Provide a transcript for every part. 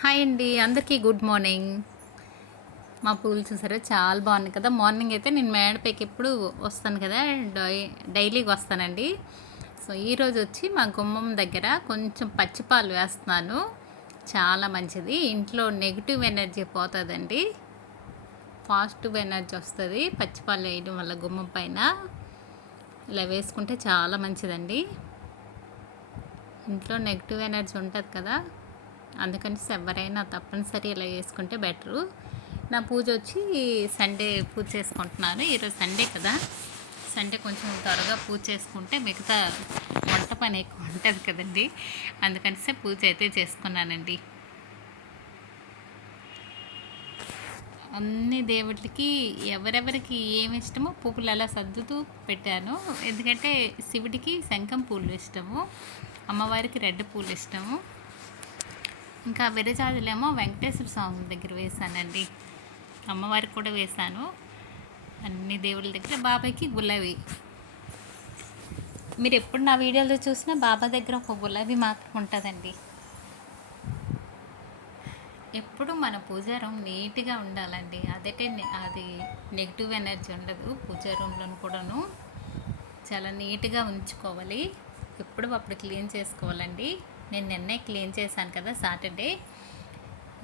Hi అండి అందరికీ good morning. మా పూలు చూసారా? చాలా బాగున్నాయి కదా. మార్నింగ్ అయితే నేను మేడపైకి ఎప్పుడు వస్తాను కదా. డై డైలీకి వస్తానండి. సో ఈరోజు వచ్చి మా గుమ్మం దగ్గర కొంచెం పచ్చిపాలు వేస్తున్నాను. చాలా మంచిది. ఇంట్లో నెగిటివ్ ఎనర్జీ పోతుందండి. పాజిటివ్ ఎనర్జీ వస్తుంది. పచ్చిపాలు వేయడం వల్ల గుమ్మం పైన. ఇలా వేసుకుంటే చాలా మంచిదండి. ఇంట్లో నెగిటివ్ ఎనర్జీ ఉంటుంది కదా. అందుకని ఎవరైనా తప్పనిసరి ఇలా చేసుకుంటే బెటరు. నా పూజ వచ్చి సండే పూజ చేసుకుంటున్నాను. ఈరోజు సండే కదా. సండే కొంచెం త్వరగా పూజ చేసుకుంటే మిగతా వంట పని ఎక్కువ ఉంటుంది కదండి. అందుకనిసే పూజ అయితే చేసుకున్నానండి. అన్ని దేవుళ్ళకి ఎవరెవరికి ఏమి ఇష్టమో పువ్వులు అలా సర్దుతూ పెట్టాను. ఎందుకంటే శివుడికి శంఖం పూలు ఇష్టము. అమ్మవారికి రెడ్ పూలు ఇష్టము. ఇంకా విరజాజులేమో వెంకటేశ్వర స్వామి దగ్గర వేశానండి అమ్మవారికి కూడా వేశాను అన్ని దేవుళ్ళ దగ్గర బాబాయ్కి గులాబీ. మీరు ఎప్పుడు నా వీడియోలో చూసినా బాబా దగ్గర ఒక గులాబీ మాత్రం ఉంటుందండి. ఎప్పుడు మన పూజా రూమ్ నీట్గా ఉండాలండి. అదైతే అది నెగిటివ్ ఎనర్జీ ఉండదు పూజా రూమ్లో కూడాను. చాలా నీట్గా ఉంచుకోవాలి. ఎప్పుడు అప్పుడు క్లీన్ చేసుకోవాలండి. నేను నిన్నే క్లీన్ చేశాను కదా సాటర్డే.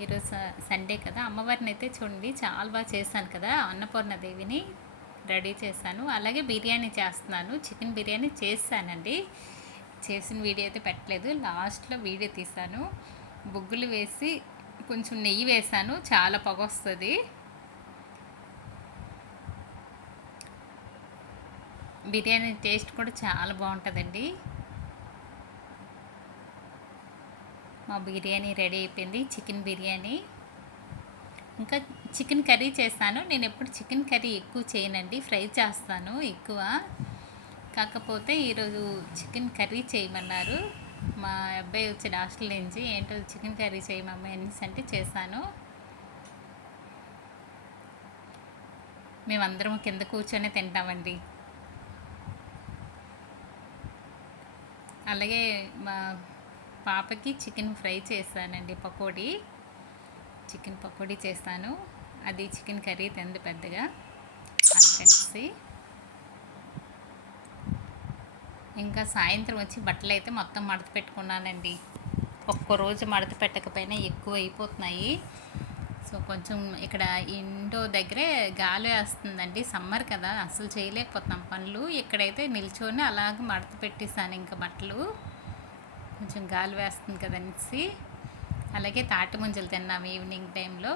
ఈరోజు సండే కదా. అమ్మవారిని అయితే చూడండి చాలా బాగా చేశాను కదా. అన్నపూర్ణ దేవిని రెడీ చేశాను. అలాగే బిర్యానీ చేస్తున్నాను. చికెన్ బిర్యానీ చేశానండి. చేసిన వీడియో అయితే పెట్టలేదు. లాస్ట్లో వీడియో తీశాను. బొగ్గులు వేసి కొంచెం నెయ్యి వేసాను చాలా పొగ వస్తుంది. బిర్యానీ టేస్ట్ కూడా చాలా బాగుంటుందండి. మా బిర్యానీ రెడీ అయిపోయింది. చికెన్ బిర్యానీ. ఇంకా చికెన్ కర్రీ చేస్తాను. నేను ఎప్పుడు చికెన్ కర్రీ ఎక్కువ చేయనండి. ఫ్రై చేస్తాను ఎక్కువ. కాకపోతే ఈరోజు చికెన్ కర్రీ చేయమన్నారు. మా అబ్బాయి వచ్చే హాస్టల్ నుంచి. ఏంటో చికెన్ కర్రీ చేయమమ్మ అనేసి అంటే చేశాను. మేమందరం కింద కూర్చొని తింటామండి. అలాగే మా పాపకి చికెన్ ఫ్రై చేస్తానండి పకోడీ. చికెన్ పకోడీ చేస్తాను. అది చికెన్ కర్రీ తింది పెద్దగా. కలిసి ఇంకా సాయంత్రం వచ్చి బట్టలు అయితే మొత్తం మడత పెట్టుకున్నానండి. ఒక్కరోజు మడత పెట్టకపోయినా ఎక్కువ అయిపోతున్నాయి. సో కొంచెం ఇక్కడ ఇండో దగ్గరే గాలి వేస్తుందండి. సమ్మర్ కదా అసలు చేయలేకపోతున్నాం పనులు. ఇక్కడైతే నిల్చొని అలాగ మడత పెట్టేసాను ఇంకా బట్టలు. కొంచెం గాలి వేస్తుంది కదనేసి అలాగే తాటి ముంజలు తిన్నాము ఈవినింగ్ టైంలో.